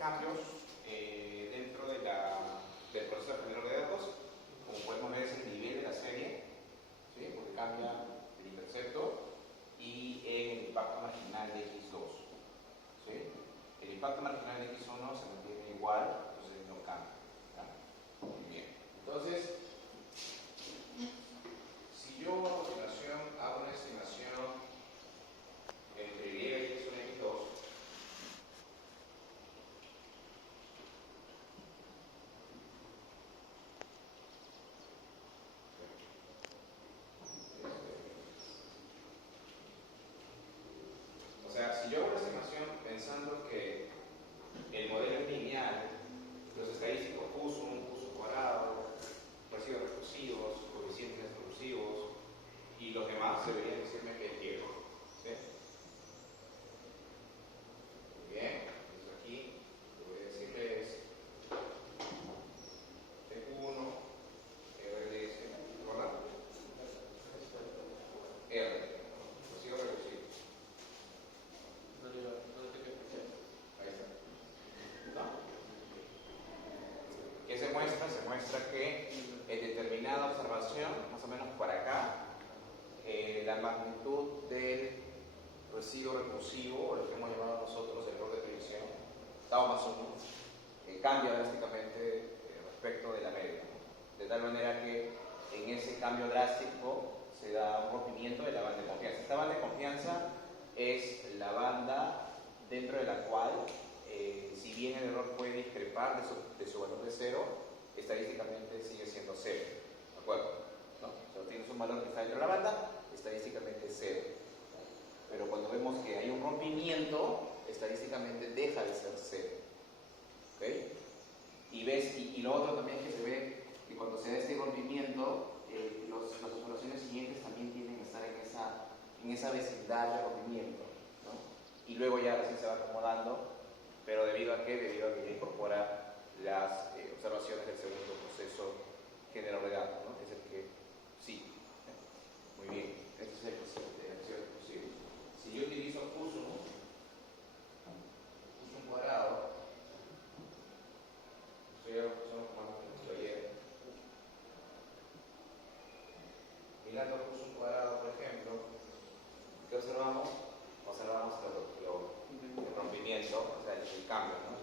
cambios dentro del proceso de genero de datos. Como podemos ver, es el nivel de la serie, ¿sí? Porque cambia el intercepto, y el impacto marginal de X2. ¿Sí? El impacto marginal de X1 se mantiene igual, entonces no cambia. ¿Ya? Muy bien. Entonces, si yo a continuación hago una estimación entre Y, X1 y X2, o sea, si yo hago una estimación pensando que el modelo es lineal, los estadísticos Q1, Q cuadrado, residuos recursivos, coeficientes recursivos, y los demás deberían decirme que es ciego. ¿Sí? Muy bien, entonces aquí lo que voy a decirle es T1, RDS, ¿verdad? R, residuo recursivos. Ahí está. ¿No? ¿Qué se muestra? Se muestra que en determinada observación, más o menos por acá, la magnitud del residuo recursivo, o lo que hemos llamado nosotros el error de predicción, tau más 1, cambia drásticamente respecto de la media, ¿no? De tal manera que en ese cambio drástico se da un rompimiento de la banda de confianza. Esta banda de confianza es la banda dentro de la cual, si bien el error puede discrepar de su valor de 0, estadísticamente sigue siendo 0. ¿De acuerdo? ¿No? O sea, tienes un valor que está dentro de la banda, estadísticamente es 0. Pero cuando vemos que hay un rompimiento, estadísticamente deja de ser 0. ¿Ok? Y lo otro también que se ve, que cuando se da este rompimiento, las observaciones siguientes también tienden a estar en esa vecindad de rompimiento, ¿no? Y luego ya recién se va acomodando, pero ¿debido a qué? Debido a que ya incorpora las observaciones del segundo proceso generador de datos, ¿no? Es el que sí. Muy bien, este es el concepto de acción exclusiva. Si yo utilizo Q1 cuadrado, estoy como hemos visto ayer, mirando Q1 cuadrado, por ejemplo, ¿qué observamos? Observamos el rompimiento, o sea, el cambio, ¿no?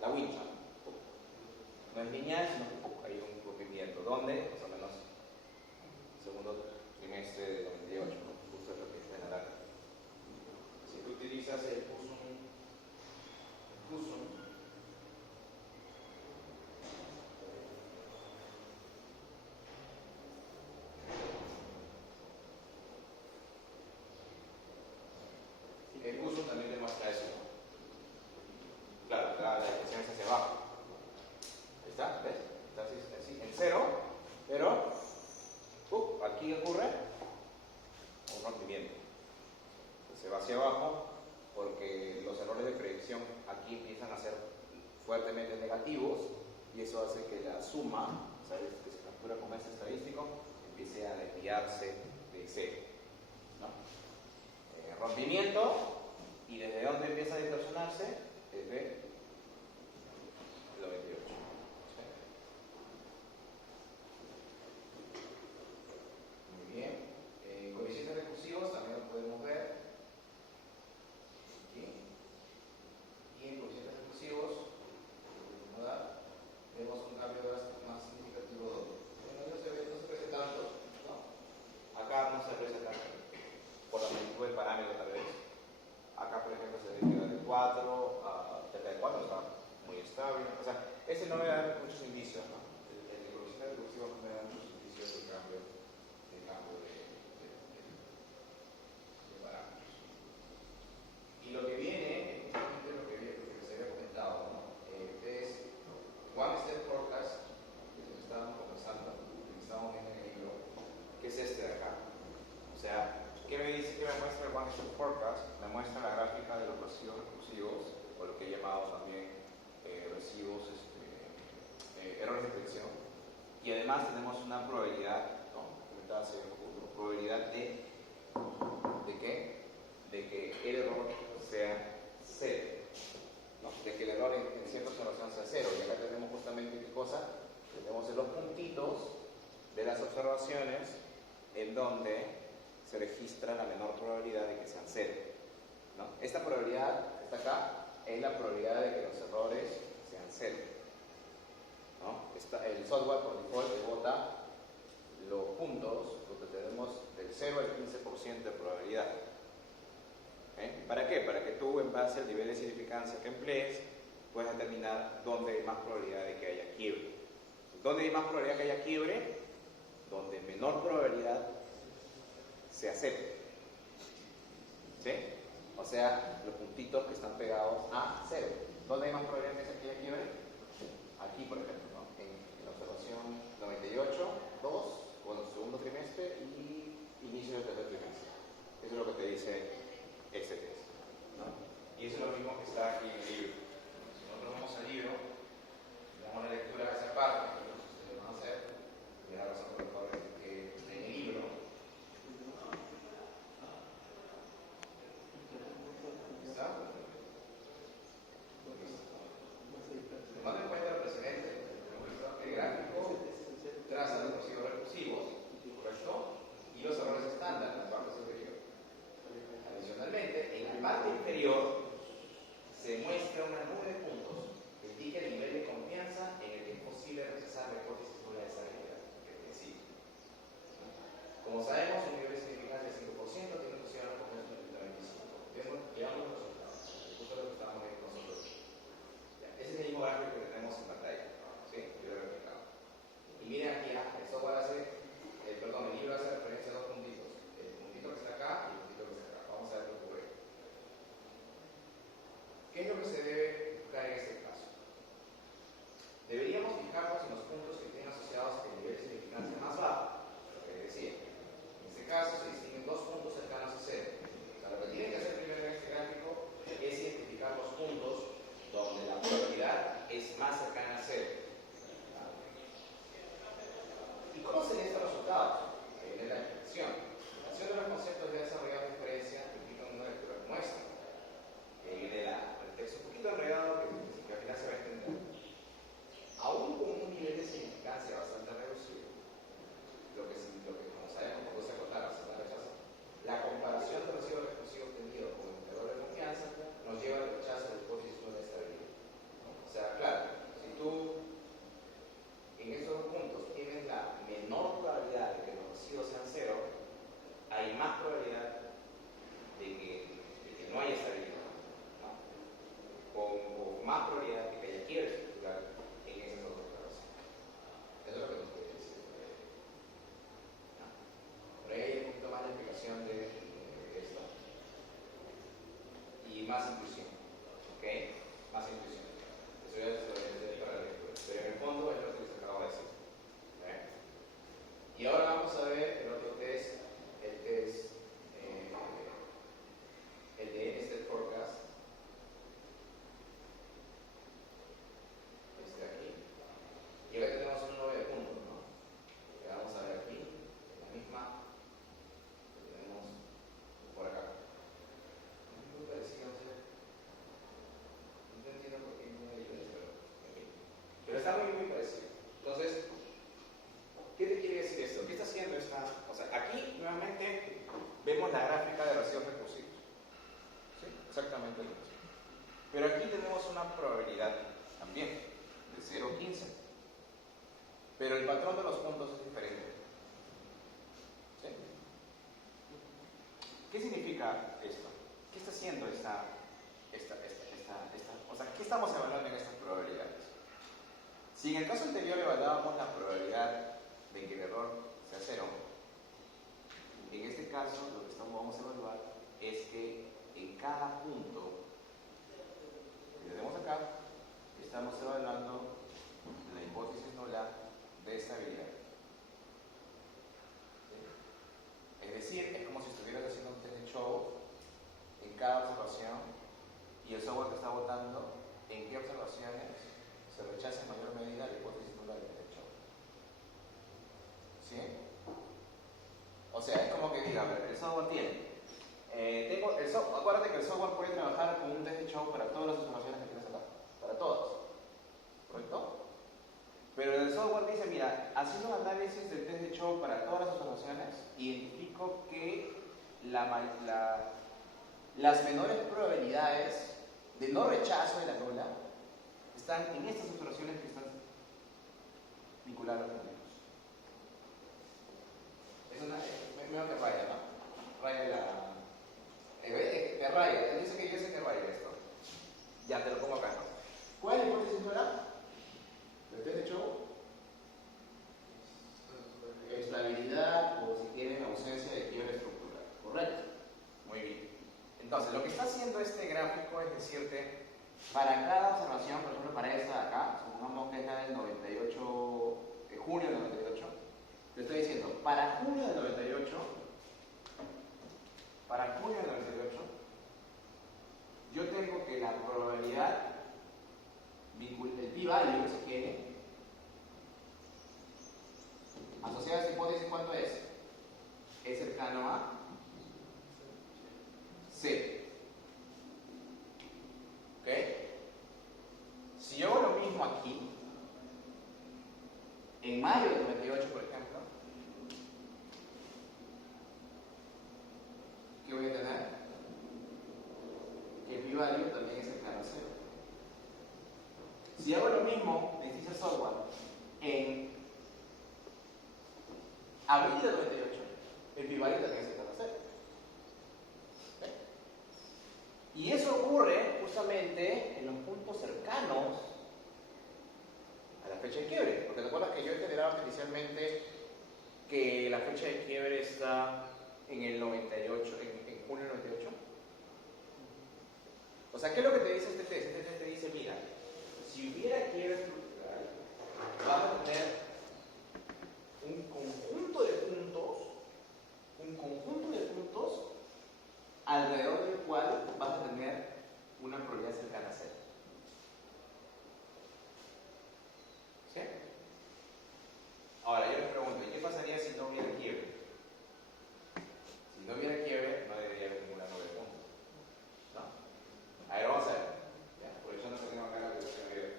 La wincha. No es lineal, sino que hay un rompimiento. ¿Dónde? Más o menos segundo trimestre de 98, ¿no? Justo es lo que está en naranja. Si tú utilizas el Q1, el Q1 también demuestra eso, ¿no? Claro, la expresión es hacia abajo. Ahí está, ¿ves? Está así, en 0, pero aquí ocurre un rompimiento. Entonces se va hacia abajo porque los errores de predicción aquí empiezan a ser fuertemente negativos, y eso hace que la suma, ¿sabes?, que se captura como este estadístico, empiece a desviarse de 0, ¿no? Rompimiento, y ¿desde dónde empieza a distorsionarse? Desde el 98. ¿Sí? Muy bien. Coeficientes recursivos también lo podemos ver aquí. Y en coeficientes recursivos, ¿verdad?, vemos un cambio más significativo. Bueno, no se aprecia tanto, ¿no? Acá no se aprecia tanto, por la magnitud del parámetro tal vez. Acá, por ejemplo, se ve que de 4 a cerca de 4 está muy estable. O sea, ese no me da muchos indicios, ¿no? El coeficiente recursivo no me da muchos indicios del cambio de parámetros. Y lo que viene, justamente lo que les había comentado, ¿no? Es One Step Forecast, que es lo que estábamos conversando, que estábamos viendo en el libro, que es este de acá. O sea, ¿qué me dice? ¿Qué me muestra el One Step Forecast? Me muestra la gráfica de los residuos recursivos, o lo que he llamado también residuos, errores de predicción. Y además tenemos una probabilidad, ¿no?, probabilidad ¿de qué? De que el error sea 0, ¿no? De que el error en sí donde se registra la menor probabilidad de que sean cero, ¿no? Esta probabilidad, esta acá, es la probabilidad de que los errores sean cero, ¿no? El software por default te bota los puntos donde tenemos del 0 al 15% de probabilidad. ¿Para qué? Para que tú, en base al nivel de significancia que emplees, puedas determinar dónde hay más probabilidad de que haya quiebre. ¿Dónde hay más probabilidad de que haya quiebre? Donde menor probabilidad se acepte. ¿Sí? O sea, los puntitos que están pegados a 0. ¿Dónde hay más probabilidad de que haya quiebre? Aquí, por ejemplo, ¿no? En la observación 98, 2, bueno, segundo trimestre y inicio del tercer trimestre. Eso es lo que te dice este test, ¿no? Y eso es lo mismo que está aquí en el libro. Si nosotros vamos al libro, damos la lectura a esa parte, que ustedes van a hacer, y la razón por la cual en el libro, ¿está? Tomando en cuenta lo precedente, el gráfico traza los residuos recursivos, ¿correcto? Y los errores estándar en la parte superior. Adicionalmente, en la parte inferior se muestra una nube de puntos que indica el nivel de confianza en el que es posible rechazar la hipótesis nula de estabilidad que principio. Como sabemos, un nivel de significancia de 5% tiene asociado a la confianza del 25%. Veamos los resultados. Justo lo que estábamos viendo nosotros. Ese es el mismo gráfico que tenemos en pantalla. ¿Sí? Yo lo he replicado. Y miren aquí, el software el libro hace referencia a dos puntitos. El puntito que está acá y el puntito que está acá. Vamos a ver qué ocurre. ¿Qué es lo que se debe buscar en este caso? Deberíamos fijarnos en los puntos que tienen asociados el nivel de significancia más bajo, lo que decía. En este caso se distinguen dos puntos cercanos a 0. O sea, lo que tienen que hacer primero en este gráfico es identificar los puntos donde la probabilidad es más cercana a 0. ¿Y cómo se leen estos resultados? Ahí viene la expresión. La acción de los conceptos ya desarrollados de diferencia implican una lectura como esta. Y ahí viene el texto un poquito enredado que al final se va a entender. Aún con un nivel de significancia bastante reducido, lo que como sabemos, cuando se acotar a la rechazo, la comparación del residuo recursivo obtenido con el intervalo de confianza nos lleva al rechazo de la hipótesis nula de estabilidad. O sea, claro, si tú en esos dos puntos tienes la menor probabilidad de que los residuos sean 0, hay más probabilidad de que no haya estabilidad, ¿no? O más probabilidad de que haya quiebre estructural en esas dos declaraciones. Eso es lo que nos quiere decir. ¿No? Por ahí hay un poquito más de explicación de esto. Y más intuición. ¿Ok? Más intuición. Eso ya se lo voy a decir para la lectura. Pero en el fondo es lo que les acabo de decir. ¿Okay? Y ahora vamos a ver el otro test, el test, el de Instant Forecast. Este de aquí. Y ahora tenemos un 9 de puntos, ¿no? Que vamos a ver aquí, la misma que tenemos por acá. Muy parecido, ¿sí? No entiendo por qué no hay diferencia, pero está muy parecido. Entonces, ¿qué te quiere decir esto? ¿Qué está haciendo esta? O sea, aquí nuevamente vemos la gráfica de residuos recursivos. ¿Sí? Exactamente lo mismo. Pero aquí tenemos una probabilidad también de 0 a 15. Pero el patrón de los puntos es diferente. ¿Sí? ¿Qué significa esto? ¿Qué está haciendo esta? O sea, ¿qué estamos evaluando en estas probabilidades? Si en el caso anterior evaluábamos la probabilidad de que el error sea 0, en este caso lo que vamos a evaluar es que en cada punto que tenemos acá estamos evaluando la hipótesis nula de estabilidad. ¿Sí? Es decir, es como si estuvieras haciendo un test de show en cada observación y el software te está votando en qué observaciones se rechaza en mayor medida la hipótesis nula del test de show. ¿Sí? O sea, es como que diga, a ver, el software tiene. Acuérdate que el software puede trabajar con un test de show para todas las observaciones que tienes acá. Para todas. ¿Correcto? Pero el software dice, mira, haciendo un análisis del test de Chow para todas las observaciones, identifico que las menores probabilidades de no rechazo de la nula están en estas observaciones que están vinculadas a los números. Es una. Mejor que raya, ¿no? Raya te raya, dice que yo sé que raya esto. Ya te lo pongo acá, ¿no? ¿Cuál es la hipótesis nueva? ¿El test de Chow? Estabilidad o si quieren ausencia de quiebre estructural. Correcto. Muy bien. Entonces, lo que está haciendo este gráfico es decirte, para cada observación, por ejemplo, para esta de acá, supongamos que es la del 98, de junio del 98, te estoy diciendo, para junio del 98, yo tengo que la probabilidad, el p-value, si quiere, asociada a esta hipótesis, ¿cuánto es? Es cercano a C. ¿Ok? Si yo hago lo mismo aquí, en mayo del 98, por ejemplo, ¿qué voy a tener? Que el p-value también es cercano a 0. Si hago lo mismo, me dice software, en abril del 98, el p-value también es cercano a 0. ¿Okay? Y eso ocurre justamente en los puntos cercanos a la fecha de quiebre. Porque te acuerdas que yo he generado artificialmente que la fecha de quiebre está en el 98, en junio del 98. O sea, ¿qué es lo que te dice este test? Este test te dice, mira, si hubiera quiebre estructural, vamos a tener un conjunto de puntos alrededor del cual vas a tener una probabilidad cercana a 0. ¿Sí? Ahora, yo les pregunto, ¿y qué pasaría si no hubiera quiebre? Si no hubiera quiebre, no debería haber ninguna nube de puntos, ¿no? A ver, vamos a ver. ¿Ya? Por eso no tengo acá la aplicación de video.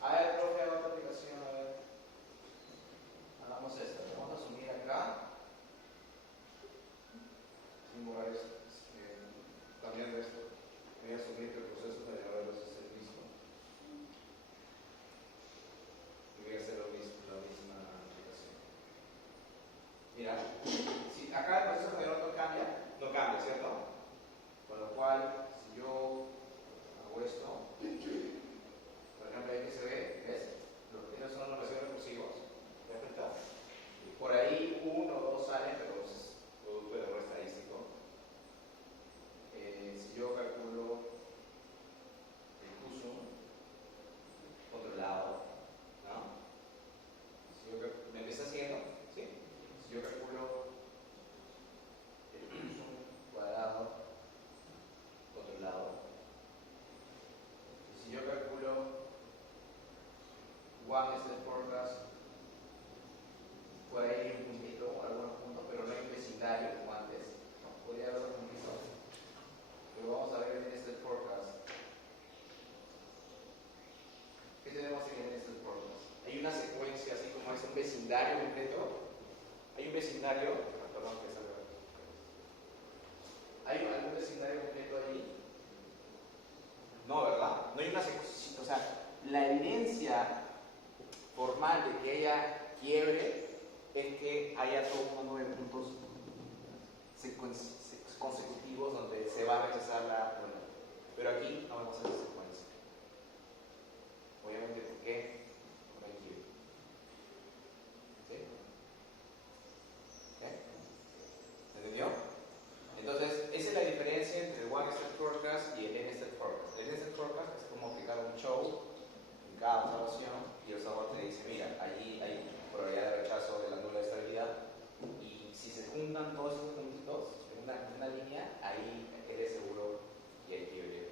A ver, profe, hago otra aplicación, a ver. Hagamos esto. Vamos a asumir acá. Sin borrar esto. Cambiando esto. Voy a asumir que el proceso de generador es el mismo. Y voy a hacer la misma aplicación. Mira, si acá el proceso de generador no cambia, ¿cierto? Con lo cual, si yo hago esto, por ejemplo, ahí que se ve, ¿ves? Estos son los residuos recursivos. ¿Te das cuenta? Y por ahí uno o dos salen, pero es producto de error estadístico. Si yo calculo el Q-sum controlado, ¿no? ¿Me está haciendo? ¿Sí? Si yo calculo el Q-sum cuadrado controlado, y si yo calculo one step forecast, puede ir un puntito, algunos puntos, pero no hay un vecindario como antes. ¿No? Podría haber un puntito. Pero vamos a ver en este forecast. ¿Qué tenemos en este forecast? Hay una secuencia así como es un vecindario completo. Hay un vecindario, perdón que salga. ¿Hay algún vecindario completo ahí? No, ¿verdad? No hay una secuencia. O sea, la evidencia formal de que haya quiebre es que haya todo un número de puntos consecutivos donde se va a rechazar la nula. Pero aquí no vamos a hacer secuencia. Obviamente, ¿por qué? No hay quiebre. ¿Sí? ¿Sí? ¿Entendió? Entonces, esa es la diferencia entre el One Step Forecast y el N-Step Forecast. El N-Step Forecast es como aplicar un show en cada observación y el software te dice, mira, allí hay probabilidad de rechazo de la nula de estabilidad y si se juntan todos esos puntitos en una línea, ahí eres seguro y hay quiebre.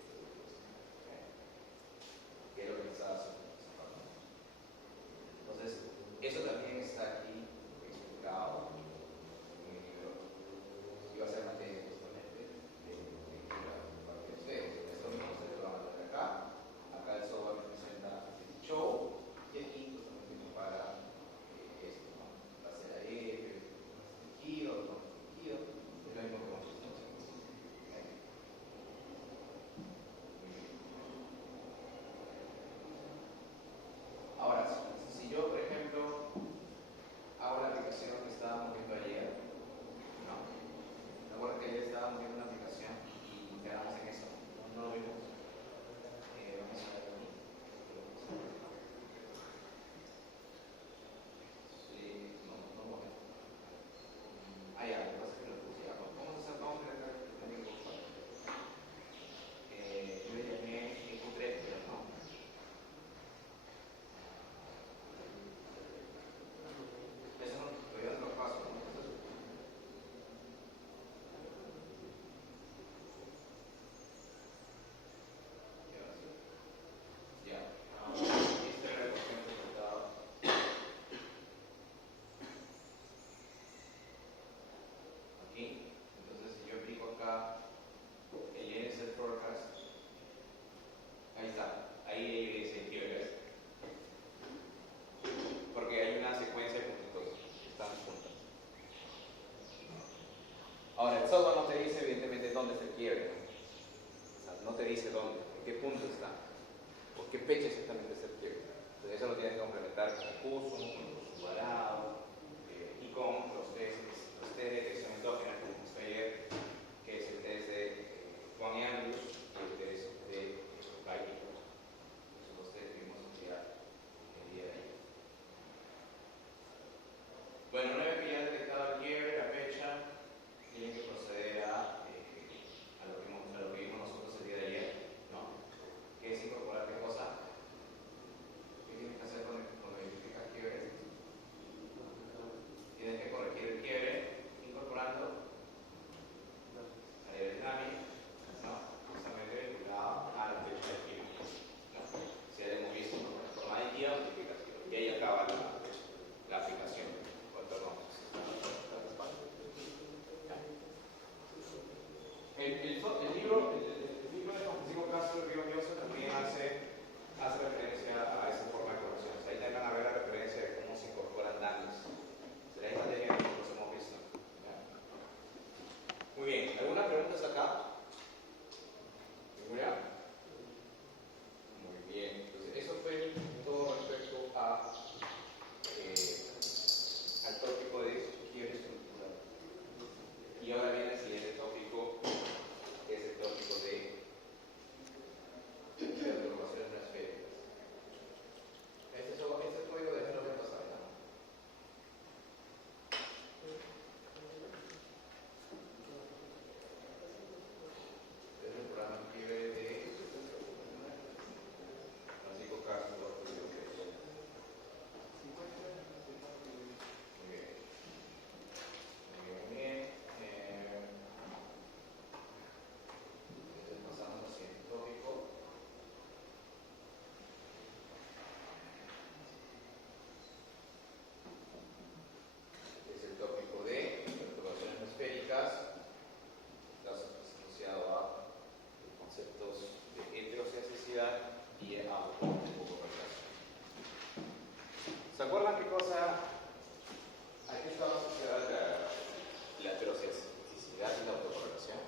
ahí hay evidencia de quiebres. Porque hay una secuencia de puntitos que están juntas. Ahora, el software no te dice evidentemente dónde está el quiebre, ¿no? O sea, no te dice dónde, en qué punto está, por qué fecha exactamente está el quiebre. Entonces eso lo tienes que complementar con el curso, con el usuario y con los test de detección endógena que vimos ayer, que es el test de Juan y Andrews y el test de Bailey. Esos dos test que vimos el día de ayer. Bueno, una vez que ya han detectado el quiebre, la fecha, tienen que proceder a lo que vimos nosotros el día de ayer, ¿no? Que es incorporar qué cosa. ¿Qué tienes que hacer cuando identificas quiebres? Tienes que corregir el quiebre incorporando el aerodinamia, ¿no? Justamente vinculado a la fecha del quiebre, ¿no? Si hemos visto una forma de guía o notificación. Y ahí acaba la aplicación. Perdón. El libro de Juan Francisco Castro de Río Mioso también hace referencia a esa forma de corrección. Ahí también van a ver la referencia de cómo se incorporan datos. Será esta línea que nosotros hemos visto. ¿Ya? Muy bien, ¿alguna pregunta acá? ¿Ninguna? Muy bien, entonces eso fue todo respecto al tópico de quiebre estructural. Y ahora viene el siguiente tópico, que es el tópico de deformaciones esféricas. Este código de lo que pasar, ¿no? Este es el programa quiebre de Francisco Castro. Muy bien. Muy bien. Entonces pasamos al siguiente tópico. Es el tópico de perturbaciones esféricas, asociado a conceptos de heterocelasticidad y autocorrelación. ¿Se acuerdan qué cosa? ¿A qué estaba asociada la heterocelasticidad y la autocorrelación?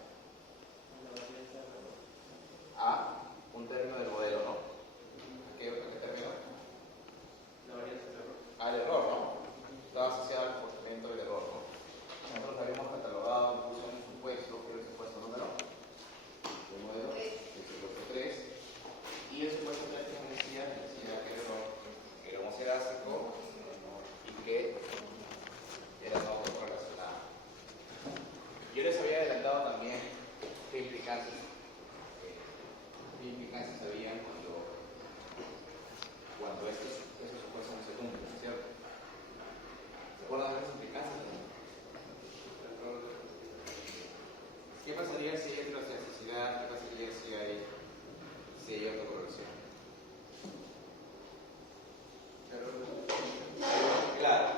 A un término del modelo, ¿no? ¿A qué término? La varianza del error. Al error, ¿no? Estaba asociado al comportamiento del error, ¿no? Nosotros habíamos catalogado incluso un supuesto, que era el supuesto número, el modelo, el supuesto 3, y el supuesto 3 que decía que el error era homocedástico y que era no correlacionado. Yo les había adelantado también qué implicancias habían cuando estos supuestos no se cumplen, ¿cierto? ¿Se acuerdan de esas implicancias? ¿Qué pasaría si hay heterocelasticidad? ¿Qué pasaría si hay autocorrelación? Claro,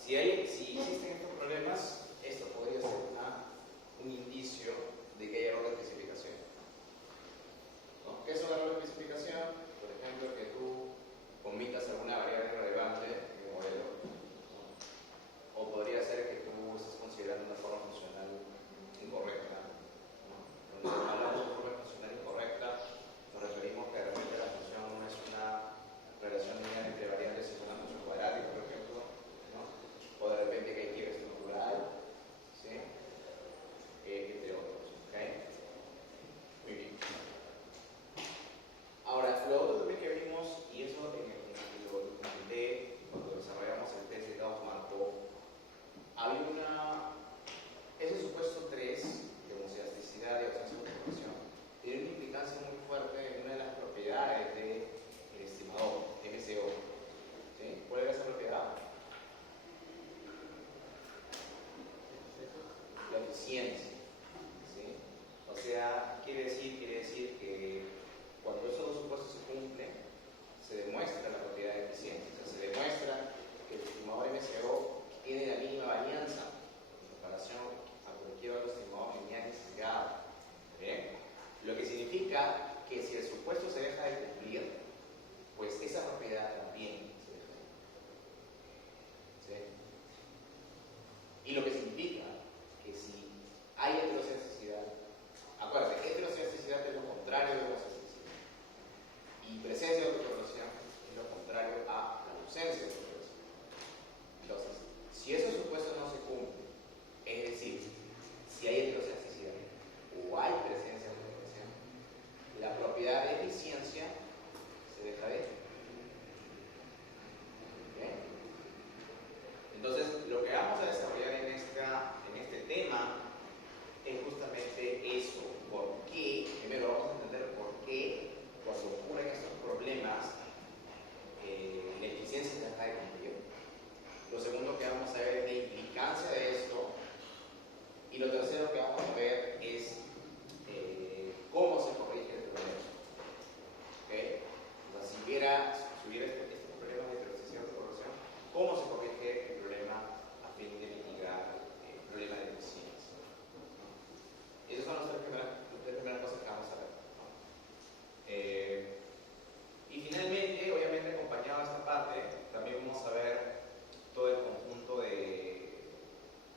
si existen estos problemas, esto podría ser un indicio de que hay error de especificación. ¿No? ¿Qué es un error de especificación? Por ejemplo, que tú omitas alguna variable relevante en el modelo, ¿no? O podría ser que tú estés considerando una forma funcional incorrecta, ¿no? Cuando hablamos de forma funcional incorrecta, nos referimos que de repente la función no es una relación lineal entre variables, es una función cuadrática, por ejemplo, ¿no? O de repente que hay quiebre estructural, ¿sí? Entre otros, ¿ok? Muy bien. Ahora, lo otro también que vimos, y eso lo comenté si hubiera este problema de heterocesidad de correlación, ¿cómo se corrige el problema a fin de mitigar el problema de deficiencia? Esas son las tres primeras cosas que vamos a ver, ¿no? Y finalmente, obviamente acompañado de esta parte, también vamos a ver todo el conjunto de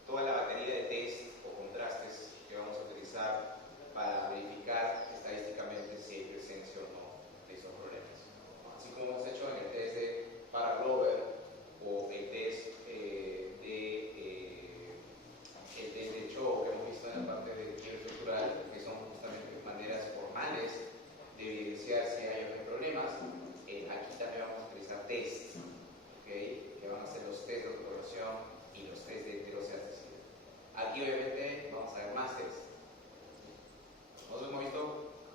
toda la batería de test o contrastes que vamos a utilizar para verificar estadísticamente si hay presencia o no de esos problemas, ¿no? Así como hemos hecho en el test de Parra-Glover o el test de Cho que hemos visto en la parte de quiebre estructural, que son justamente maneras formales de evidenciar si hay o no hay problemas. Aquí también vamos a utilizar tests, ¿okay? Que van a ser los test de autocorrelación y los test de heterocedasticidad. Aquí obviamente vamos a ver más tests. Nosotros hemos visto,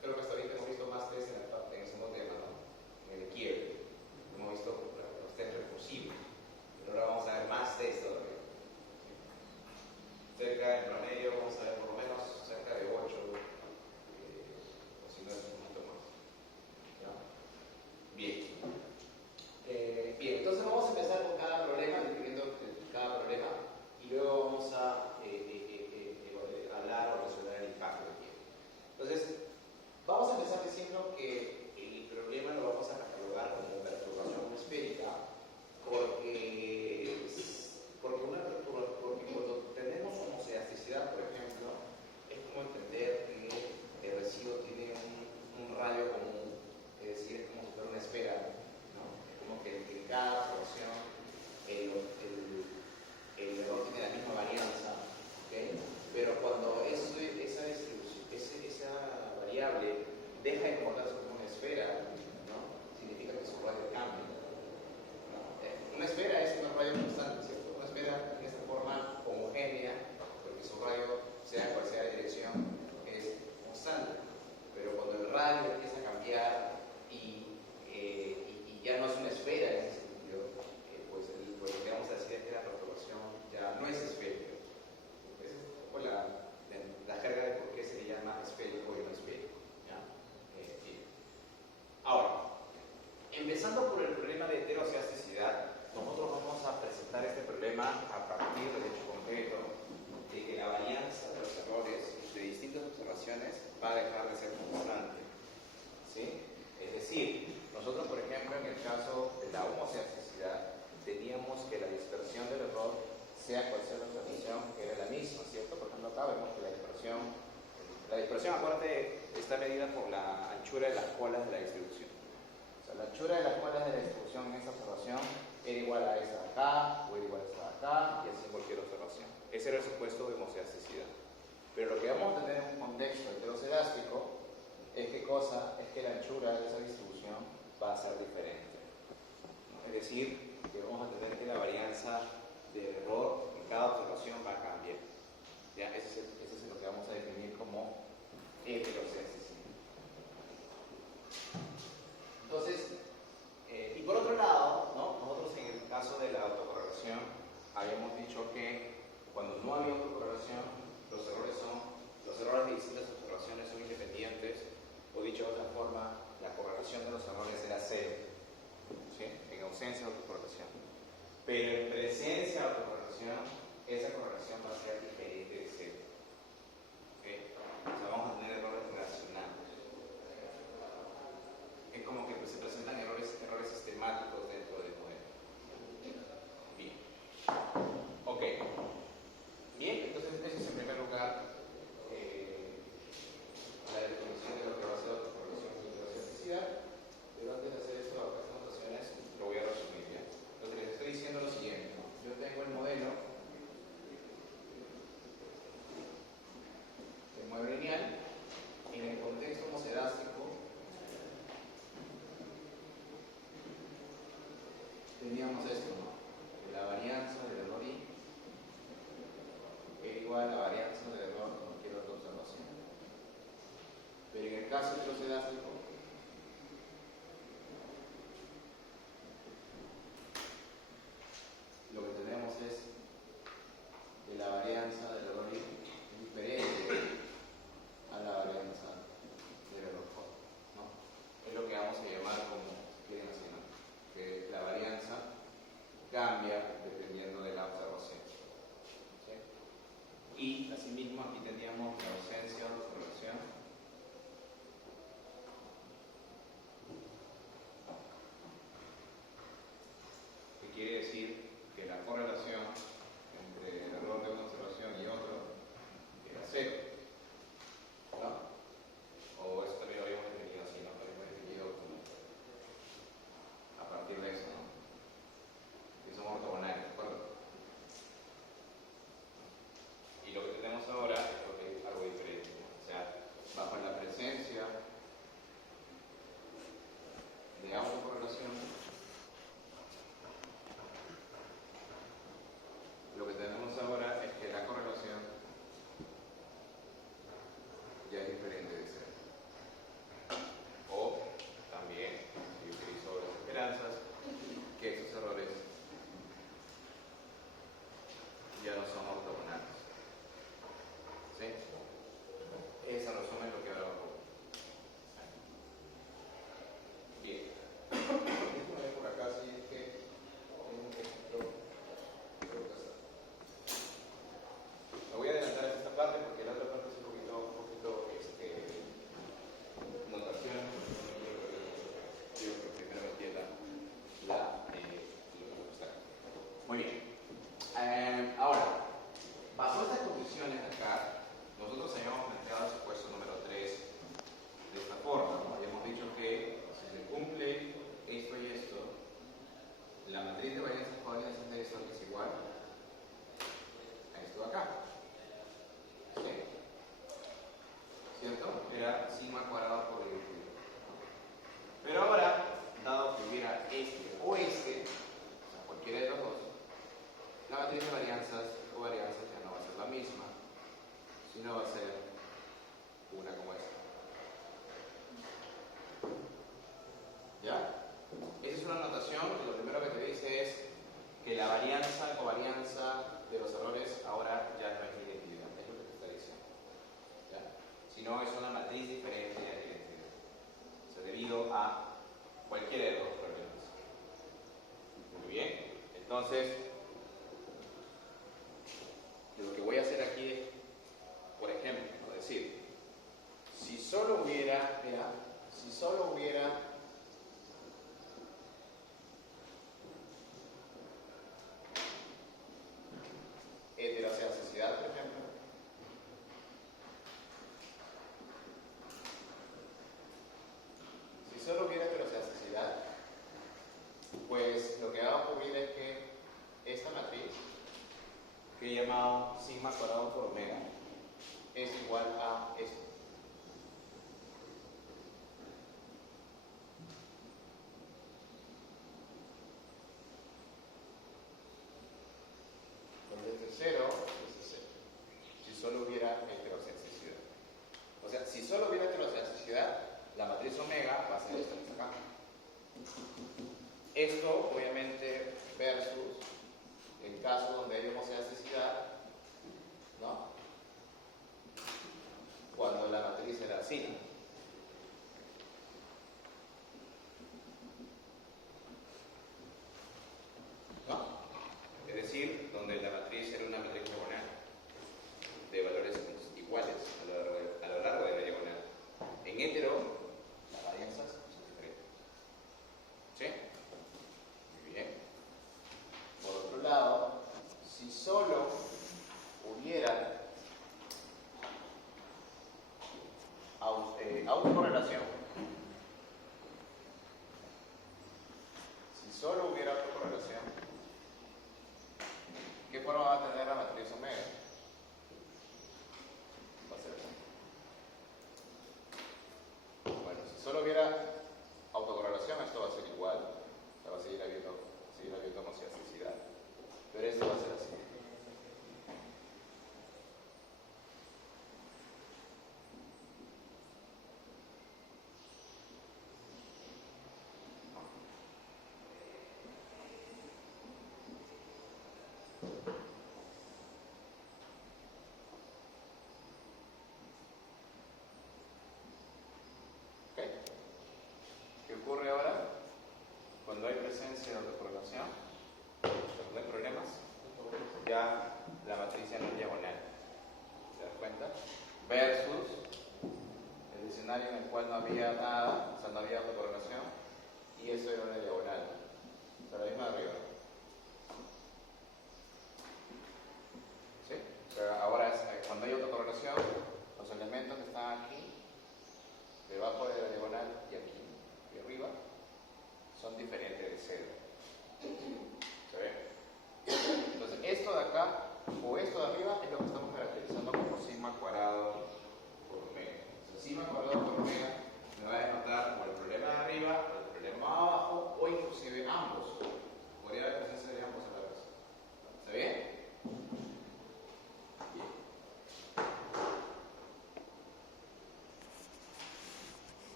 creo que hasta ahorita hemos visto más tests en el segundo tema, ¿no? En el quiebre. Hemos visto los test recursivos, pero ahora vamos a ver más tests todavía. Cerca, en promedio, vamos a ver por lo menos cerca de 8, o si no es un poquito más. ¿Ya? Bien. Bien, entonces vamos a empezar con cada problema, definiendo cada problema, y luego vamos a hablar o resolver el impacto que tiene. Entonces, vamos a empezar diciendo que el problema lo vamos a catalogar como perturbación esférica, porque cuando tenemos homocedasticidad, por ejemplo, es como entender que el residuo tiene un radio común, es decir, es como si fuera una esfera, ¿no? Es como que en cada porción el error tiene la misma varianza, ¿okay? Pero cuando esa variable deja de comportarse como una esfera, ¿no? Significa que su radio cambia, ¿no? Una esfera es una radio constante, ¿cierto? Una esfera en esta forma homogénea, porque su radio, sea cual sea la dirección, es constante. Pero cuando el radio empieza a cambiar y ya no es una esfera en ese sentido, pues lo que vamos a decir es que la perturbación ya no es esférica. Esa es un poco la jerga de por qué se le llama esférico y no esférico, ¿ya? Bien. Ahora, empezando por el problema de heterocedasticidad, nosotros vamos a presentar este problema a partir del hecho concreto de que la varianza de los errores de distintas observaciones va a dejar de ser constante, ¿sí? Es decir, nosotros, por ejemplo, en el caso de la homocedasticidad, teníamos que la dispersión del error, sea cual sea la observación, era la misma, ¿cierto? Por ejemplo, acá vemos que la dispersión, acuérdate, está medida por la anchura de las colas de la distribución. O sea, la anchura de las colas de la distribución en esta observación era igual a esta de acá, o era igual a esta de acá, y así en cualquier observación. Ese era el supuesto de homocedasticidad. Pero lo que vamos a tener en un contexto heterocedástico es que la anchura de esa distribución va a ser diferente, ¿no? Es decir, que vamos a tener que la varianza del error en cada observación va a cambiar. ¿Ya? Ese es lo que vamos a definir como heterocedasticidad. Entonces, y por otro lado, ¿no? Nosotros en el caso de la autocorrelación habíamos dicho que cuando no había autocorrelación, los errores de distintas observaciones son independientes, o dicho de otra forma, la correlación de los errores era cero, ¿sí? En ausencia de autocorrelación. Pero en presencia de autocorrelación, esa correlación va a ser diferente de cero, ¿okay? O sea, vamos a tener errores relacionados. Es como que se presentan errores sistemáticos dentro del modelo. Bien. Ok. Bien, entonces eso es en primer lugar la definición de lo que va a ser autocorrelación y heterocedasticidad. Pero antes de hacer esto, las notaciones, lo voy a resumir, ¿ya? Entonces les estoy diciendo lo siguiente, ¿no? Yo tengo el modelo lineal, y en el contexto homocedástico teníamos esto, ¿no? Que la varianza del error I es igual a la varianza del error en cualquier otra observación. Pero en el caso heterocedástico, lo que tenemos es que la varianza del error I es diferente a la varianza del error J, ¿no? Es lo que vamos a llamar como, si quieren así, ¿no? decir que la correlación entre el error de una observación y otro era cero, ¿no? O eso también lo habíamos definido así, ¿no? Lo habíamos definido a partir de eso, ¿no? Que son ortogonales, ¿de acuerdo? Y lo que tenemos ahora es algo diferente, ¿no? O sea, bajo la presencia de autocorrelación, lo que tenemos ahora es que la correlación ya es diferente de cero. O también, si utilizo las esperanzas, que esos errores ya no son ortogonales. ¿Sí? Esa resumen lo que ahora vamos a ver. Bien. Déjame ver por acá si es que tengo un ejemplo. Me voy a adelantar en esta parte porque la otra parte es un poquito notación. Yo creo que primero entienda lo que está. Muy bien. Ahora, bajo estas condiciones acá, nosotros habíamos planteado el supuesto número 3 de esta forma, ¿no? Habíamos dicho que si se cumple esto y esto, la matriz de varianzas coordinadas de esto es igual a esto de acá. ¿Sí? ¿Cierto? Era sigma cuadrado por el cúbico. Pero ahora, dado que hubiera este o este, o sea, cualquiera de los dos, la matriz de varianzas o varianzas ya no va a ser la misma, sino va a ser una como esta. ¿Ya? Esa es una notación que lo primero que te dice es que la varianza, covarianza de los errores ahora ya no es identidad, es lo que te está diciendo. ¿Ya? Sino es una matriz diferente de identidad. O sea, debido a cualquiera de los dos problemas. Muy bien. Entonces, lo que voy a hacer aquí es, por ejemplo, decir, si solo hubiera, mira, si solo hubiera heterocencicidad, por ejemplo, si solo hubiera heterocencicidad, pues lo que va a ocurrir es que esta matriz, que he llamado sigma cuadrado por omega, es igual a esto. Donde es 0, es 0. Si solo hubiera heterocencicidad. O sea, si solo hubiera heterocencicidad, la matriz omega va a ser esta que está acá. Esto, obviamente, versus el caso donde hay homocencicidad, ¿no? Cuando la matriz era así. ¿No? Es decir, donde la matriz era una matriz diagonal de valores iguales a lo largo de la diagonal. En hetero, las varianzas son diferentes. ¿Sí? Muy bien. Por otro lado, si solo hubiera autocorrelación, si solo hubiera autocorrelación, ¿qué forma va a tener la matriz omega? Va a ser así. Bueno, si solo hubiera autocorrelación, esto va a ser igual, o sea, va a seguir habiendo homocencicidad, pero esto va a ser así. ¿Qué ocurre ahora? Cuando hay presencia de autocorrelación, cuando no hay problemas, ya la matriz ya no es diagonal. ¿Te das cuenta? Versus el escenario en el cual no había nada, o sea, no había autocorrelación, y eso era una diagonal. O sea, la misma de arriba.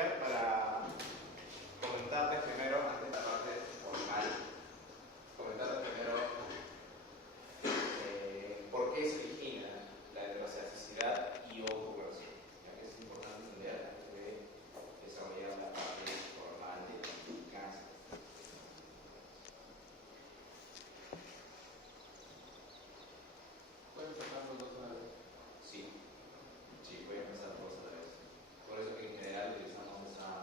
explicar, para comentarles primero, antes de la parte formal, comentarles primero por qué se origina la heterocedasticidad y autocuración, ya que es importante entender antes de desarrollar la parte formal del cáncer. ¿Pueden empezar los dos a la vez? Sí, sí, voy a empezar todos a la vez. Por eso que en general utilizamos esa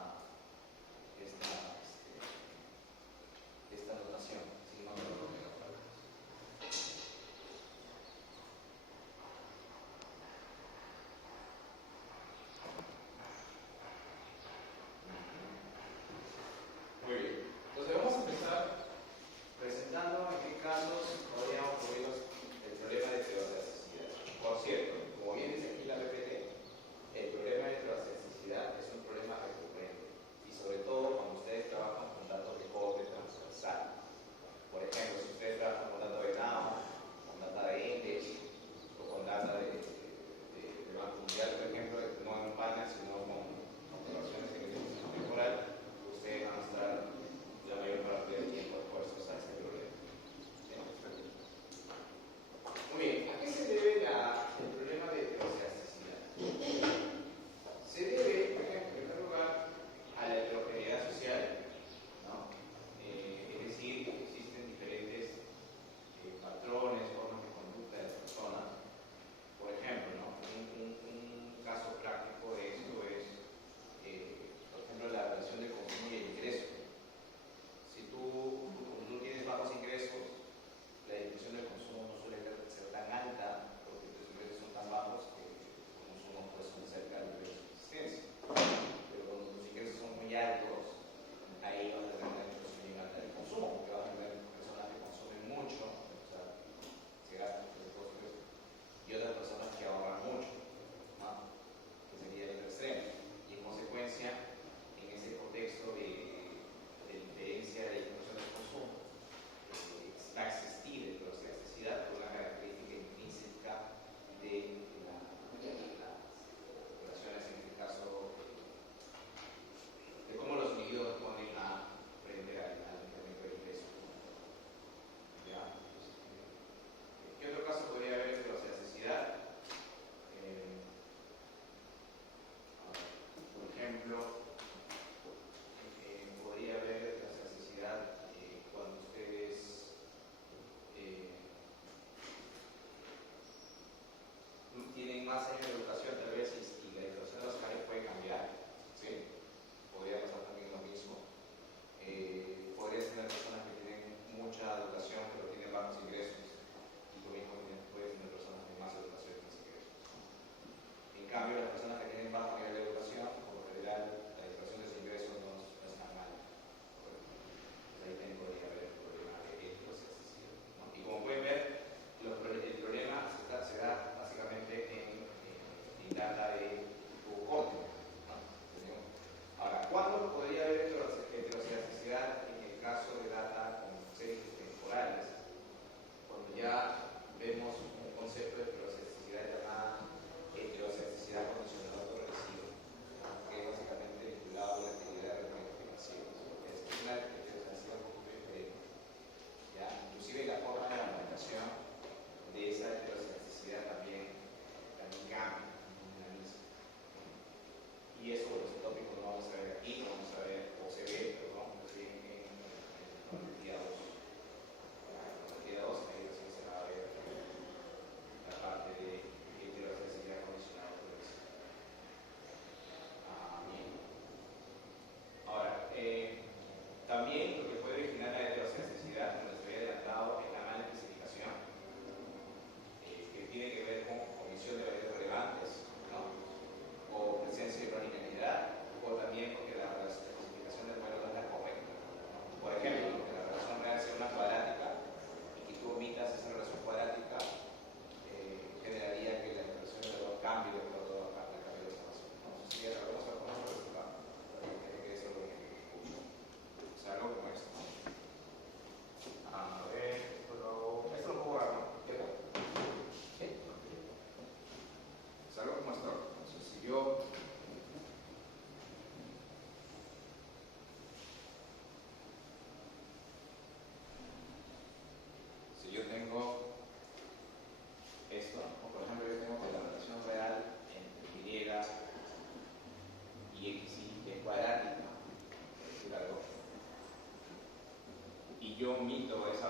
yo omito a ese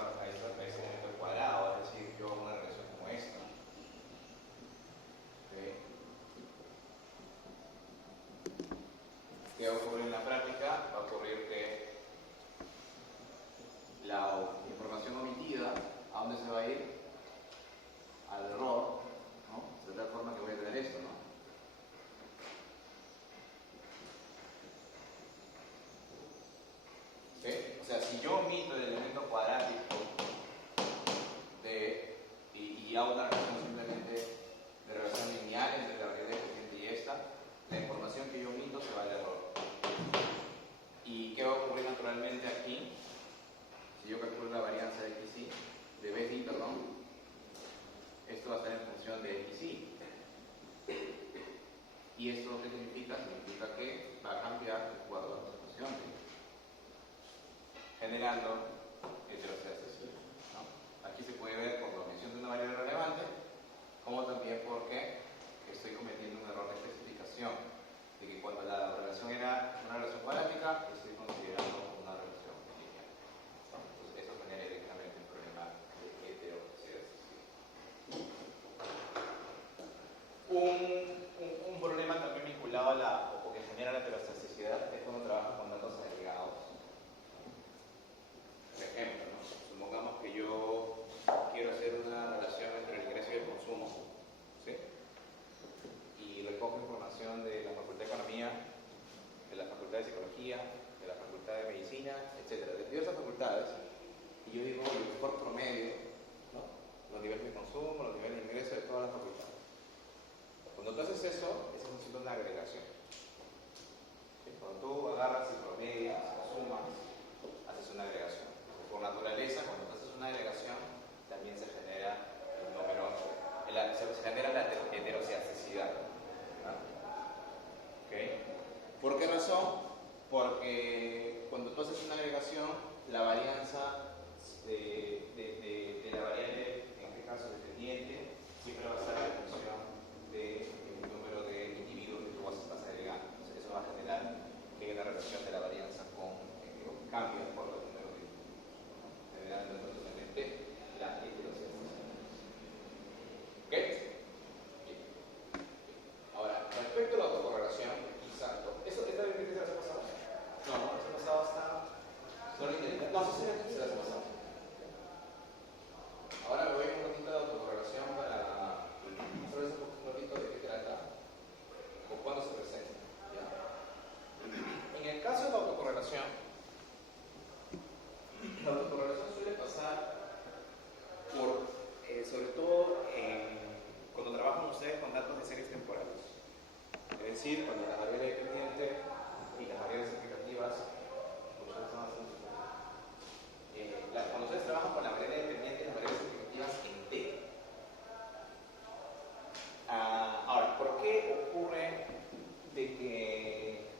elemento cuadrado, es decir, yo hago una relación como esta. ¿Okay? ¿Qué va a ocurrir en la práctica? Va a ocurrir que la información omitida, ¿a dónde se va a ir? Al error, ¿no? De tal forma que voy a tener esto, ¿no? ¿Okay? O sea, si yo omito el elemento cuadrático y hago una relación simplemente de relación lineal entre la variable dependiente y esta, la información que yo omito se va al error. ¿Y qué va a ocurrir naturalmente aquí? Si yo calculo la varianza de xy, de b, perdón, esto va a estar en función de xy. ¿Y esto qué significa? Significa que va a cambiar de acuerdo a la situación, generando heteroscedasticidad, ¿no? Aquí se puede ver por la omisión de una variable relevante, como también porque estoy cometiendo un error de especificación, de que cuando la relación era una relación cuadrática, estoy considerando una relación lineal. Entonces eso genera directamente un problema de heteroscedasticidad. Un problema también vinculado o que genera la heteroscedasticidad es cuando trabajas con datos agregados. Por ejemplo, ¿no? Supongamos que yo quiero hacer una relación entre el ingreso y el consumo, ¿sí? Y recojo información de la Facultad de Economía, de la Facultad de Psicología, de la Facultad de Medicina, etcétera, de diversas facultades, y yo digo, por promedio, ¿no? Los niveles de consumo, los niveles de ingreso de todas las facultades. Cuando tú haces eso, eso funciona una agregación. ¿Sí? Cuando tú agarras y promedias o sumas, haces una agregación. Por naturaleza, cuando tú haces una agregación, también se genera el número, se genera la heteroscedasticidad. ¿Okay? ¿Por qué razón? Porque cuando tú haces una agregación, la varianza de la variable, en este caso dependiente, siempre va a estar en función del número de individuos que tú vas agregando. Entonces, eso va a generar que hay una relación de la varianza con cambios por los números de individuos, generando naturalmente la heteroscedasticidad. ¿Ok? Bien. Ahora, respecto a la autocorrelación, exacto. ¿Esta biblioteca se las ha pasado? No, se ha pasado hasta. No lo intenta. No, sí, se las ha pasado. Ahora me voy a un ratito de autocorrelación para mostrarles un ratito de qué trata o cuándo se presenta. ¿Ya? En el caso de la autocorrelación suele pasar por, sobre todo, cuando trabajan ustedes con datos de series temporales. Es decir, cuando la variable dependiente y las variables explicativas, cuando ustedes trabajan con la variable dependiente y las variables explicativas en T. Ahora, ¿por qué ocurre de que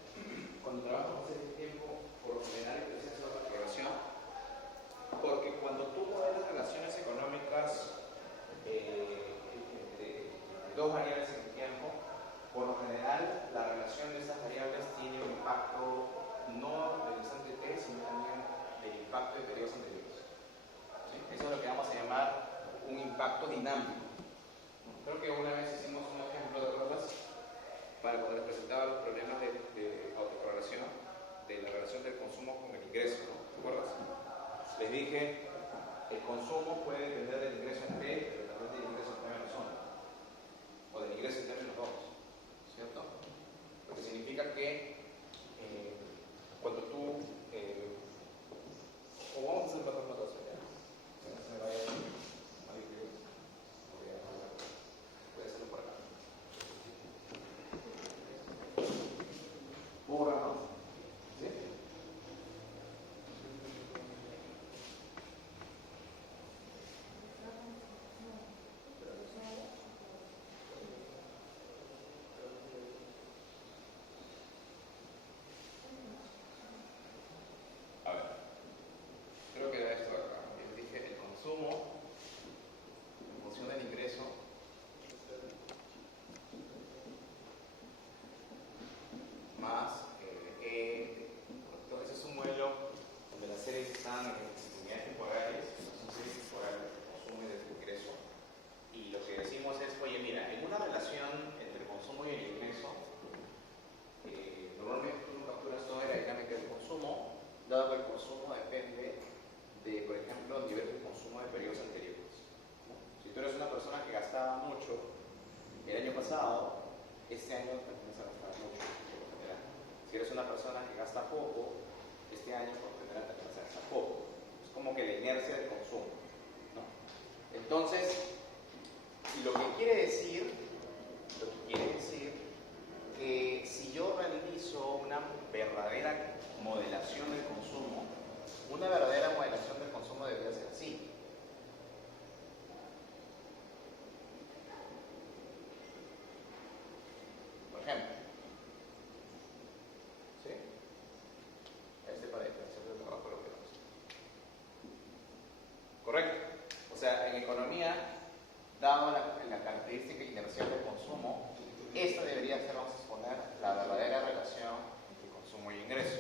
cuando trabajan con series de tiempo, por lo general, el proceso de autocorrelación? Porque cuando tú modelas relaciones económicas entre dos variables en el tiempo, por lo general la relación de esas variables tiene un impacto no del instante T, sino también del impacto de periodos anteriores. ¿Sí? Eso es lo que vamos a llamar un impacto dinámico. Creo que una vez hicimos un ejemplo de pruebas para cuando les presentaba los problemas de autocorrelación de la relación del consumo con el ingreso, ¿no? ¿Te acuerdas? Les dije, el consumo puede depender del ingreso en P, pero también del ingreso en P menos 1, o del ingreso en P menos 2, ¿cierto? Lo que significa que cuando tú, o vamos a hacer la notación, ¿ya? Que no se me vaya a dividir, voy a hacerlo por acá. Por acá, ¿sí? consumo de periodos anteriores. Si tú eres una persona que gastaba mucho el año pasado, este año también vas a gastar mucho, por lo general. Si eres una persona que gasta poco, este año por lo general también vas a gastar poco. Es como que la inercia del consumo, ¿no? Entonces, lo que quiere decir que si yo realizo una verdadera modelación del consumo, una verdadera modelación del consumo debería ser así. Por ejemplo, ¿sí? Para diferenciar del trabajo lo que vamos. Correcto. O sea, en economía, dado la característica inercial del consumo, esta debería ser, vamos a exponer, la verdadera relación entre consumo y ingreso.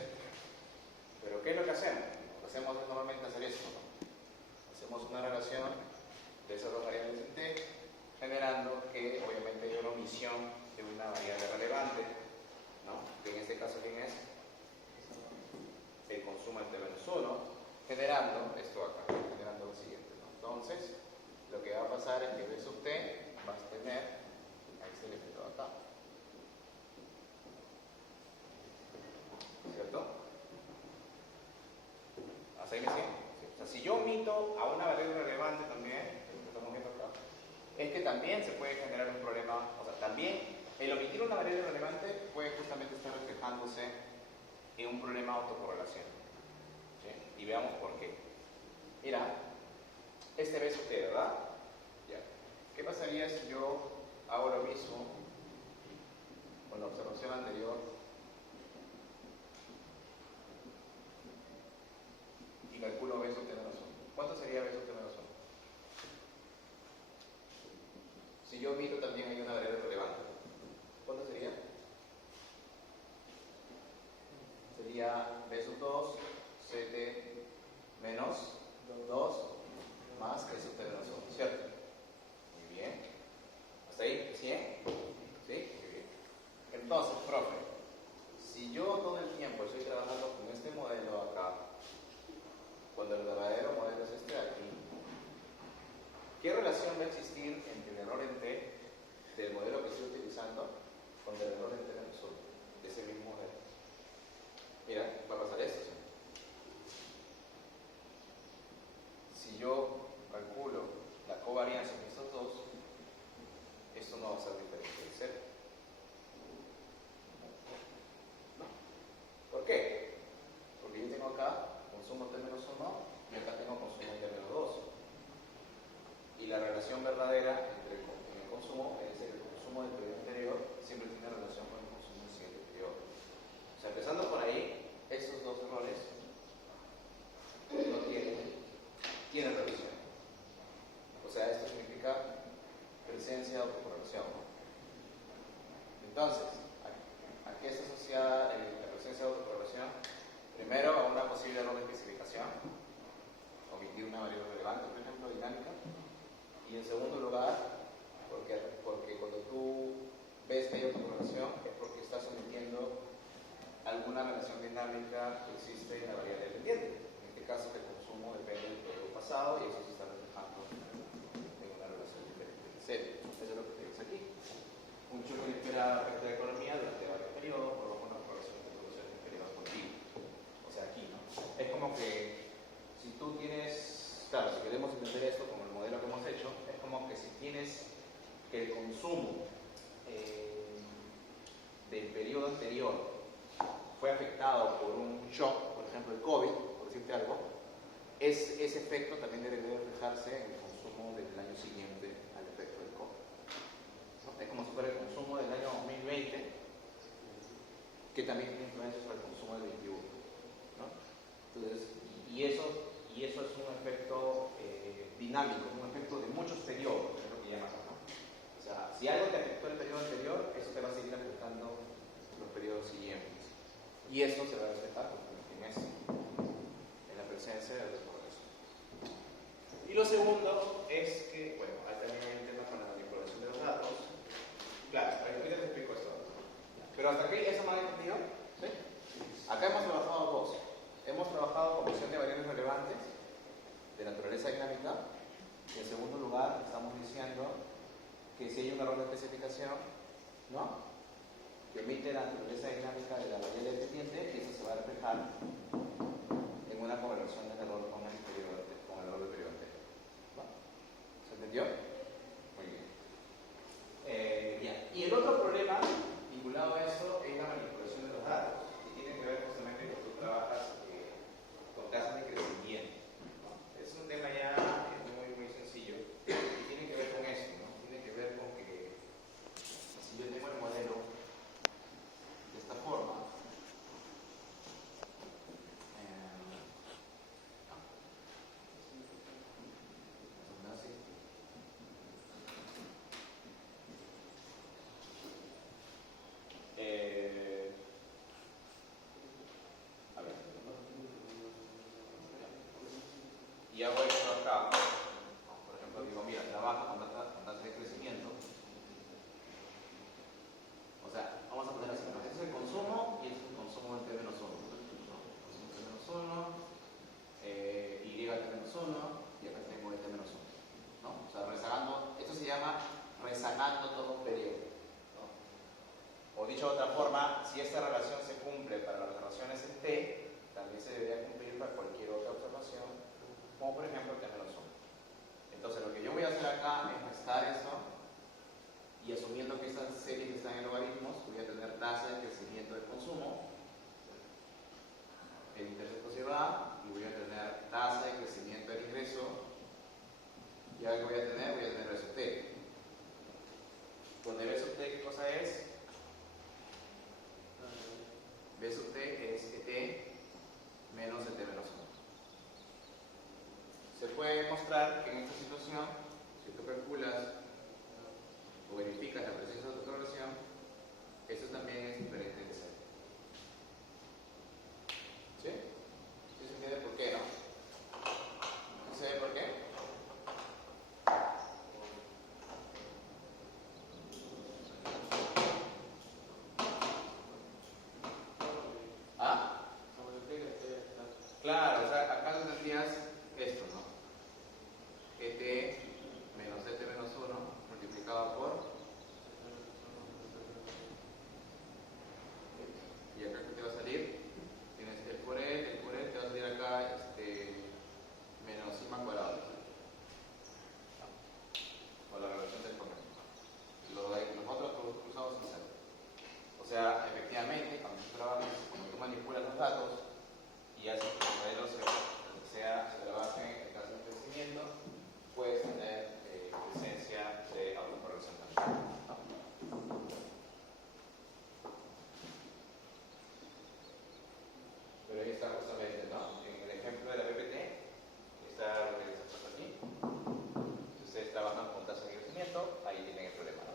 Pero ¿qué es lo que hacemos? Lo que hacemos es normalmente hacer esto, ¿no? Hacemos una relación de esas dos variables en T, generando que obviamente hay una omisión de una variable relevante, ¿no? Que en este caso, ¿quién es? El consumo en T-1, generando esto acá, generando lo siguiente, ¿no? Entonces, lo que va a pasar es que B sub T vas a tener a este elemento de acá. ¿Cierto? ¿Hasta ahí me siguen? Sí. O sea, si yo omito a una variable relevante también, lo que estamos viendo acá, es que también se puede generar un problema, o sea, también el omitir una variable relevante puede justamente estar reflejándose en un problema de autocorrelación. ¿Sí? Y veamos por qué. Mira, este B sub T, ¿verdad? Ya. ¿Qué pasaría si yo hago lo mismo con la observación anterior y calculo B sub T menos 1? ¿Cuánto sería B sub T menos 1? Si yo omito también hay una variable relevante, ¿cuánto sería? Sería B sub 2, CT menos 2 más B sub T menos 1, ¿cierto? Muy bien. ¿Hasta ahí? ¿100? ¿Sí? Muy bien. Entonces, profe, si yo todo el tiempo estoy trabajando con este modelo acá, cuando el verdadero modelo es este de aquí, ¿qué relación va a existir entre el error en T del modelo que estoy utilizando con el error en T menos 1 de ese mismo modelo? Mira, va a pasar esto. Si yo calculo la covarianza de estos dos, esto no va a ser diferente de 0. ¿No? ¿Por qué? Porque yo tengo acá consumo T menos 1 y acá tengo consumo T menos 2. Y la relación verdadera entre el consumo es el consumo del periodo anterior siempre tiene relación con el consumo del siguiente periodo. O sea, empezando por ahí, estos dos errores no tienen relación. O sea, esto significa presencia de autocorrelación. Entonces, ¿a qué está asociada la presencia de autocorrelación? Primero, a una posible error de especificación, omitir una variable relevante, por ejemplo, dinámica. Y en segundo lugar, porque cuando tú ves que hay autocorrelación es porque estás omitiendo alguna relación dinámica que existe en la variable dependiente. En este caso, el consumo depende del periodo pasado y eso se está reflejando en una relación diferente de cero. Eso es lo que te dice aquí. Un choque inesperado respecto a la economía durante varios periodos provoca una correlación de producción en periodos continuos. O sea, aquí, ¿no? Es como que si tú tienes, claro, si queremos entender esto como el modelo que hemos hecho, es como que si tienes que el consumo del periodo anterior fue afectado por un shock, por ejemplo el COVID, por decirte algo, ese efecto también debe reflejarse en el consumo del año siguiente al efecto del COVID. ¿No? Es como si fuera el consumo del año 2020, que también tiene influencia sobre el consumo del 21. ¿No? Entonces, y eso es un efecto dinámico, un efecto de muchos periodos, es lo que llaman, ¿no? O sea, si algo te afectó el periodo anterior, eso te va a seguir afectando los periodos siguientes. Y eso se va a reflejar en la presencia de descorrelación. Y lo segundo es que, bueno, hay también hay un tema con la manipulación de los datos. Claro, ahorita te explico esto. Pero hasta aquí, ¿eso me han entendido? ¿Sí? Acá hemos trabajado dos. Hemos trabajado con visión de variables relevantes de naturaleza naturaleza dinámica. Y en segundo lugar, estamos diciendo que si hay un error de especificación, ¿no?, que omite la naturaleza dinámica de la variable dependiente, eso se va a reflejar en una correlación del error con el error del periodo entero. ¿No? ¿Se entendió? Muy bien. Bien. Y el otro problema vinculado a eso es la manipulación de los datos, que tiene que ver justamente con que tú trabajas con tasas de crecimiento, ¿no? Es un tema ya muy, muy sencillo y tiene que ver con eso, ¿no? Tiene que ver con que si yo tengo el modelo de esta forma, así. A ver. Y hago esto acá. Por ejemplo, digo, mira, trabaja con tasas de crecimiento. O sea, vamos a poner así, ¿no? Este es el consumo y este es el consumo en T menos 1. ¿No? Consumo T menos 1, Y T menos 1, y acá tengo T menos 1. ¿No? O sea, rezagando, esto se llama rezagando todo un periodo. ¿No? O dicho de otra forma, si esta relación se cumple para las observaciones en T, también se debería cumplir para cualquier otra observación, como por ejemplo T menos 1. Entonces lo que yo voy a hacer acá es restar esto, y asumiendo que estas series están en logaritmos, voy a tener tasa de crecimiento del consumo, el intercepto se va, y voy a tener tasa de crecimiento del ingreso, y ahora que voy a tener B sub T. Donde B sub T, ¿qué cosa es? B sub T es ET menos ET menos 1. Se puede mostrar que en esta situación, si tú calculas o verificas la presencia de autocorrelación, esto también es diferente de cero. ¿Sí? ¿Sí se entiende por qué, no? ¿Sí se ve por qué? ¿Ah? Claro, o sea, acá tú tendrías esto, ¿no? ET menos ET menos 1 multiplicado por... Y acá que te va a salir, tienes el por él te va a salir acá menos sigma cuadrado. O la relación del por él. Los otros cruzados sin cero. O sea, efectivamente, cuando tú trabajas, cuando tú manipulas los datos y haces que el modelo se trabaje en el caso de crecimiento, puedes tener presencia de autocorrelación también. Pero ahí está justamente, ¿no? En el ejemplo de la PPT, está lo que les pasa aquí. Si ustedes trabajan con tasa de crecimiento, ahí tienen el problema, ¿no?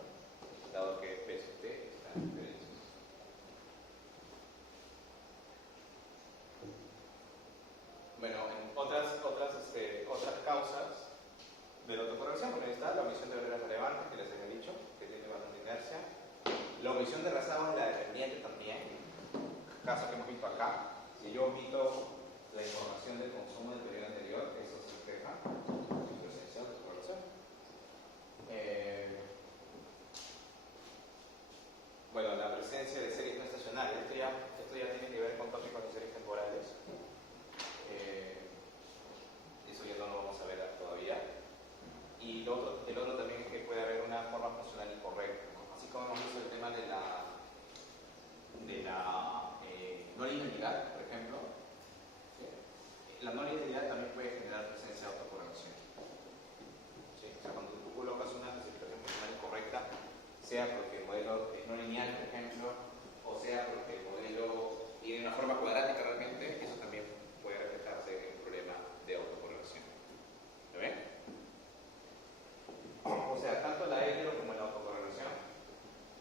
Dado que P sub T está en diferencias. Bueno, en otras causas de la autocorrelación, bueno, ahí está la omisión de valores relevantes, que les había dicho, que tiene bastante inercia. La omisión de rezago es la dependiente también, caso que hemos visto acá. Si yo omito la información del consumo del periodo anterior, eso se refleja en presencia de autocorrelación. Bueno, la presencia de series no estacionarias, esto ya tiene que ver con tópicos de series temporales. Eso ya no lo vamos a ver todavía. Y el otro también es que puede haber una forma funcional incorrecta, ¿no? Así como hemos visto el tema de la no linealidad, por ejemplo. ¿Sí? La no linealidad también puede generar presencia de autocorrelación. ¿Sí? O sea, cuando tú colocas una clasificación funcional incorrecta, sea porque el modelo es no lineal, por ejemplo, o sea porque el modelo tiene una forma cuadrática realmente, eso también puede reflejarse en un problema de autocorrelación. ¿Lo ven? O sea, tanto la hetero como la autocorrelación,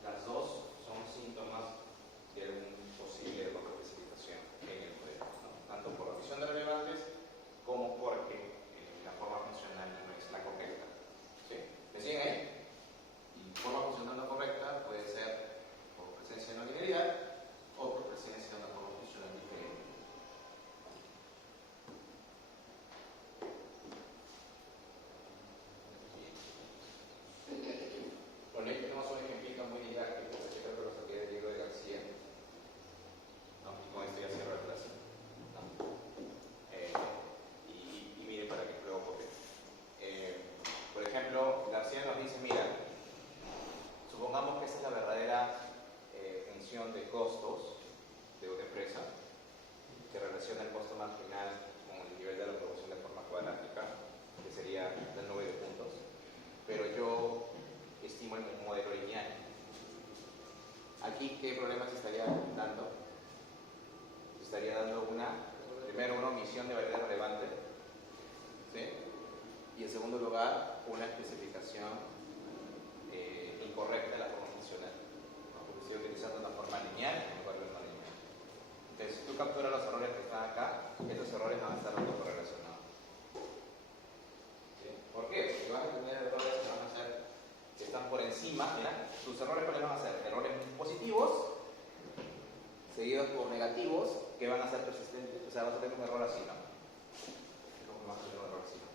las dos son síntomas de algún posible error de especificación en el modelo, ¿no? Tanto por la omisión de relevantes como porque la forma funcional no es la correcta. ¿Sí? ¿Me siguen ahí? Y forma funcional no correcta puede ser por presencia de no linealidad o primero, una omisión de variedad relevante, ¿sí? Y en segundo lugar, una especificación incorrecta de la forma funcional, ¿no? Porque estoy utilizando una forma lineal en lugar de una lineal. Entonces, si tú capturas los errores que están acá, estos errores van a estar autorrelacionados. ¿Sí? ¿Por qué? Porque vas a tener errores que van a ser, que están por encima, mira, tus errores cuáles van a ser? Errores positivos, seguidos por negativos, que van a ser persistentes. O sea, vas a tener un error así, ¿no? ¿Cómo vas a tener un error así, no?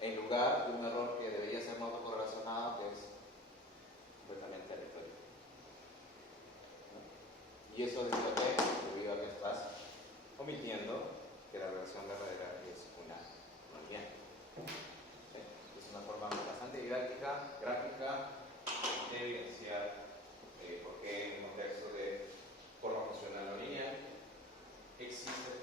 En lugar de un error que debería ser no autocorrelacionado, que es completamente aleatorio. ¿No? Y eso debido a que estás omitiendo que la relación verdadera es una lineal. ¿Sí? Es una forma bastante didáctica, gráfica, de evidenciar por qué en un contexto de forma funcional no lineal existe